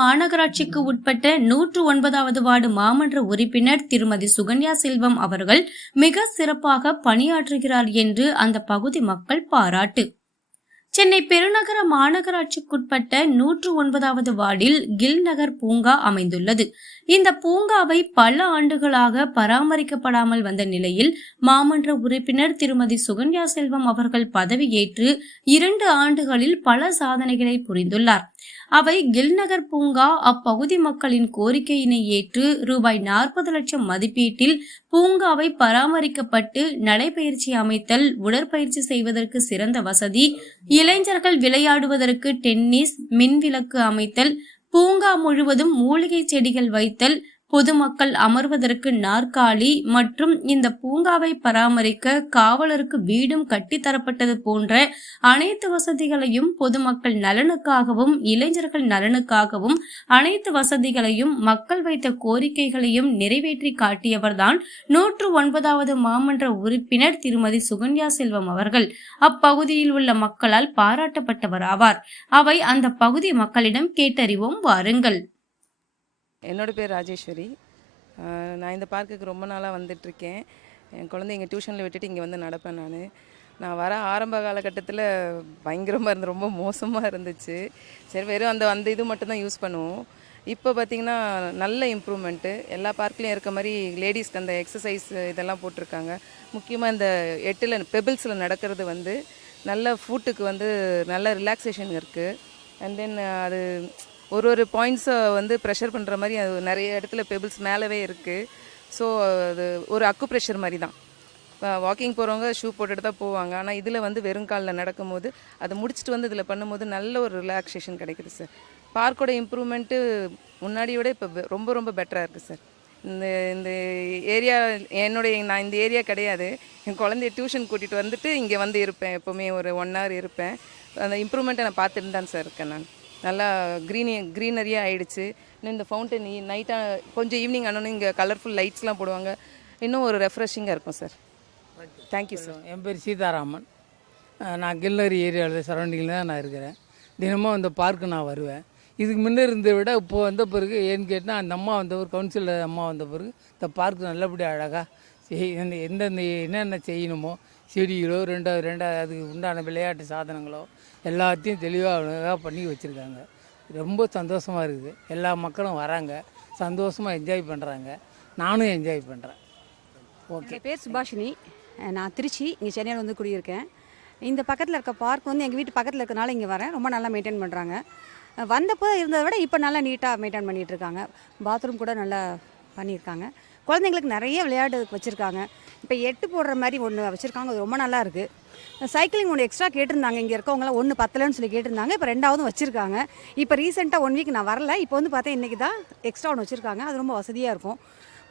மாநகராட்சிக்கு உட்பட்ட நூற்று ஒன்பதாவது வார்டு மாமன்ற உறுப்பினர் திருமதி சுகன்யா செல்வம் அவர்கள் மிக சிறப்பாக பணியாற்றுகிறார் என்று அந்த பகுதி மக்கள் பாராட்டு. சென்னை பெருநகர மாநகராட்சிக்குட்பட்ட நூற்று ஒன்பதாவது வார்டில் கில் நகர் பூங்கா அமைந்துள்ளது. இந்த பூங்காவை பல ஆண்டுகளாக பராமரிக்கப்படாமல் வந்த நிலையில் மாமன்ற உறுப்பினர் திருமதி சுகன்யா செல்வம் அவர்கள் பதவியேற்று இரண்டு ஆண்டுகளில் பல சாதனைகளை புரிந்துள்ளார். அவை கில்நகர் பூங்கா அப்பகுதி மக்களின் கோரிக்கையினை ஏற்று ரூபாய் நாற்பது லட்சம் மதிப்பீட்டில் பூங்காவை பராமரிக்கப்பட்டு நடைபயிற்சி அமைத்தல் உடற்பயிற்சி செய்வதற்கு சிறந்த வசதி இளைஞர்கள் விளையாடுவதற்கு டென்னிஸ் மின்விளக்கு அமைத்தல் பூங்கா முழுவதும் மூலிகை செடிகள் வைத்தல் பொதுமக்கள் அமர்வதற்கு நாற்காலி மற்றும் இந்த பூங்காவை பராமரிக்க காவலருக்கு வீடும் கட்டித்தரப்பட்டது போன்ற அனைத்து வசதிகளையும் பொதுமக்கள் நலனுக்காகவும் இளைஞர்கள் நலனுக்காகவும் அனைத்து வசதிகளையும் மக்கள் வைத்த கோரிக்கைகளையும் நிறைவேற்றி காட்டியவர்தான் நூற்று ஒன்பதாவது மாமன்ற உறுப்பினர் திருமதி சுகன்யா செல்வம் அவர்கள். அப்பகுதியில் உள்ள மக்களால் பாராட்டப்பட்டவர் ஆவார் அவை அந்த பகுதி மக்களிடம் கேட்டறிவோம் வாருங்கள். என்னோடய பேர் ராஜேஸ்வரி. நான் இந்த பார்க்குக்கு ரொம்ப நாளாக வந்துட்டுருக்கேன் என் குழந்தை இங்கே டியூஷனில் விட்டுட்டு இங்கே வந்து நடப்பேன் நான். நான் வர ஆரம்ப காலகட்டத்தில் பயங்கரமாக இருந்து ரொம்ப மோசமாக இருந்துச்சு. சரி வெறும் அந்த அந்த இது மட்டும்தான் யூஸ் பண்ணுவோம். இப்போ பார்த்திங்கன்னா நல்ல இம்ப்ரூவ்மெண்ட்டு. எல்லா பார்க்லேயும் இருக்க மாதிரி லேடிஸ்க்கு அந்த எக்ஸசைஸ் இதெல்லாம் போட்டிருக்காங்க. முக்கியமாக இந்த எட்டில் பெபிள்ஸில் நடக்கிறது வந்து நல்ல ஃபுட்டுக்கு வந்து நல்ல ரிலாக்ஸேஷன் இருக்குது அண்ட் தென் அது ஒரு ஒரு பாயிண்ட்ஸை வந்து ப்ரெஷர் பண்ணுற மாதிரி அது நிறைய இடத்துல பெபிள்ஸ் மேலவே இருக்குது ஸோ அது ஒரு அக்கு ப்ரெஷர் மாதிரி தான். வாக்கிங் போகிறவங்க ஷூ போட்டுட்டு தான் போவாங்க. ஆனால் இதில் வந்து வெறும் காலில் நடக்கும்போது அதை முடிச்சுட்டு வந்து இதில் பண்ணும்போது நல்ல ஒரு ரிலாக்ஸேஷன் கிடைக்குது சார் பார்க்கோட இம்ப்ரூவ்மெண்ட்டு முன்னாடியோட விட இப்போ ரொம்ப ரொம்ப பெட்டராக இருக்குது சார் இந்த இந்த ஏரியா என்னுடைய நான் இந்த ஏரியா கிடையாது. என் குழந்தைய டியூஷன் கூட்டிகிட்டு வந்துட்டு இங்கே வந்து இருப்பேன். எப்போவுமே ஒரு ஒன் ஹவர் இருப்பேன். அந்த இம்ப்ரூவ்மெண்ட்டை நான் பார்த்துட்டு தான் சார் இருக்கேன் நான். நல்லா க்ரீனி க்ரீனரியாக ஆகிடுச்சு இன்னும் இந்த ஃபவுண்டன் நைட்டாக கொஞ்சம் ஈவினிங் ஆனோன்னு இங்கே கலர்ஃபுல் லைட்ஸ்லாம் போடுவாங்க. இன்னும் ஒரு ரெஃப்ரெஷிங்காக இருக்கும் சார் தேங்க்யூ சார் என் பேர் சீதாராமன். நான் கில்லரி ஏரியாவில் சரௌண்டிங்கில் தான் நான் இருக்கிறேன். தினமும் அந்த பார்க்கு நான் வருவேன். இதுக்கு முன்னே இருந்ததை விட இப்போ வந்த பிறகு ஏன்னு கேட்டால் அந்த அம்மா வந்த பிறகு கவுன்சிலர் அம்மா வந்த பிறகு இந்த பார்க் நல்லபடியாக அழகாக செய் இந்த எந்தெந்த என்னென்ன செய்யணுமோ செடிகளோ ரெண்டாவது ரெண்டாவது அதுக்கு உண்டான விளையாட்டு சாதனங்களோ எல்லாத்தையும் தெளிவாக அழகாக பண்ணி வச்சுருக்காங்க. ரொம்ப சந்தோஷமாக இருக்குது. எல்லா மக்களும் வராங்க. சந்தோஷமாக என்ஜாய் பண்ணுறாங்க நானும் என்ஜாய் பண்ணுறேன் ஓகே பேர் சுபாஷினி. நான் திருச்சி. இங்கே சென்னையில் வந்து குடியிருக்கேன். இந்த பக்கத்தில் இருக்க பார்க் வந்து எங்கள் வீட்டு பக்கத்தில் இருக்கனால இங்கே வரேன். ரொம்ப நல்லா மெயின்டைன் பண்ணுறாங்க வந்தப்போ இருந்ததை விட இப்போ நல்லா நீட்டாக மெயின்டைன் பண்ணிகிட்ருக்காங்க பாத்ரூம் கூட நல்லா பண்ணியிருக்காங்க. குழந்தைங்களுக்கு நிறைய விளையாட்டு வச்சுருக்காங்க. இப்போ எட்டு போடுற மாதிரி ஒன்று வச்சுருக்காங்க. அது ரொம்ப நல்லா இருக்குது சைக்கிளிங் ஒன்று எக்ஸ்ட்ரா கேட்டிருந்தாங்க. இங்கே இருக்கவங்களாம் ஒன்று பத்தலைன்னு சொல்லி கேட்டிருந்தாங்க. இப்போ ரெண்டாவதும் வச்சுருக்காங்க. இப்போ ரீசெண்டாக ஒன் வீக் நான் வரல. இப்போ வந்து பார்த்தா இன்றைக்கி தான் எக்ஸ்ட்ரா ஒன்று வச்சுருக்காங்க. அது ரொம்ப வசதியாக இருக்கும்.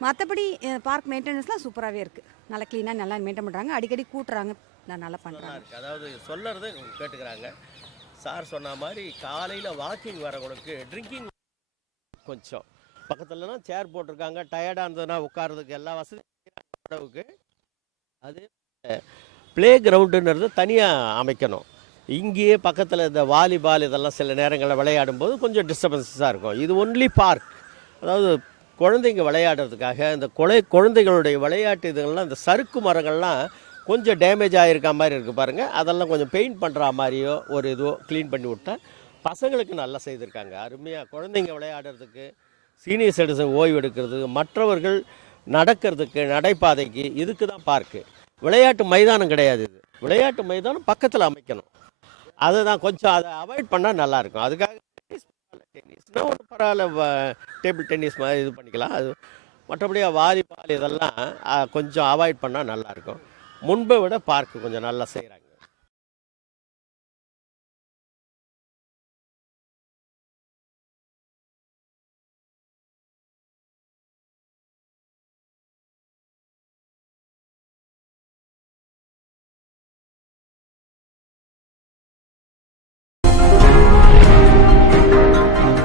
மற்றபடி பார்க் மெயின்டெனன்ஸ்லாம் சூப்பராகவே இருக்குது நல்லா க்ளீனாக நல்லா மெயின்டைன் பண்ணுறாங்க அடிக்கடி கூட்டுறாங்க. நான் நல்லா பண்ணுறாங்க அதாவது சொல்லறது கேட்டுக்கிறாங்க. சார் சொன்ன மாதிரி காலையில் வாக்கிங் வரவங்களுக்கு ட்ரிங்கிங் கொஞ்சம். பக்கத்துலலாம் சேர் போட்டிருக்காங்க. டயர்டாக இருந்ததுன்னா உட்கார்றதுக்கு எல்லா வசதியும் அளவுக்கு அது ப்ளே கிரவுண்டுன்றது தனியாக அமைக்கணும். இங்கேயே பக்கத்தில் இந்த வாலிபால் இதெல்லாம் சில நேரங்களில் விளையாடும்போது கொஞ்சம் டிஸ்டர்பன்ஸஸாக இருக்கும். இது ஒன்லி பார்க் அதாவது குழந்தைங்க விளையாடுறதுக்காக இந்த கொலை குழந்தைகளுடைய விளையாட்டு இதுகள்லாம் இந்த சறுக்கு மரங்கள்லாம் கொஞ்சம் டேமேஜ் ஆகிருக்க மாதிரி இருக்குது பாருங்கள் அதெல்லாம் கொஞ்சம் பெயிண்ட் பண்ணுற மாதிரியோ ஒரு இதுவோ க்ளீன் பண்ணி விட்டா பசங்களுக்கு நல்லா செய்திருக்காங்க. அருமையாக குழந்தைங்க விளையாடுறதுக்கு சீனியர் சிட்டிசன் ஓய்வு எடுக்கிறதுக்கு மற்றவர்கள் நடக்கிறதுக்கு நடைபாதைக்கு இதுக்கு தான் பார்க்கு விளையாட்டு மைதானம் கிடையாது இது. விளையாட்டு மைதானம் பக்கத்தில் அமைக்கணும். அதை தான் கொஞ்சம் அதை அவாய்ட் பண்ணால் நல்லாயிருக்கும் அதுக்காக டென்னிஸ்னால் ஒரு பரவாயில்ல டேபிள் டென்னிஸ் மாதிரி இது பண்ணிக்கலாம். அது மற்றபடி வாலிபால் இதெல்லாம் கொஞ்சம் அவாய்ட் பண்ணால் நல்லாயிருக்கும் முன்பை விட பார்க்கு கொஞ்சம் நல்லா செய்கிறாங்க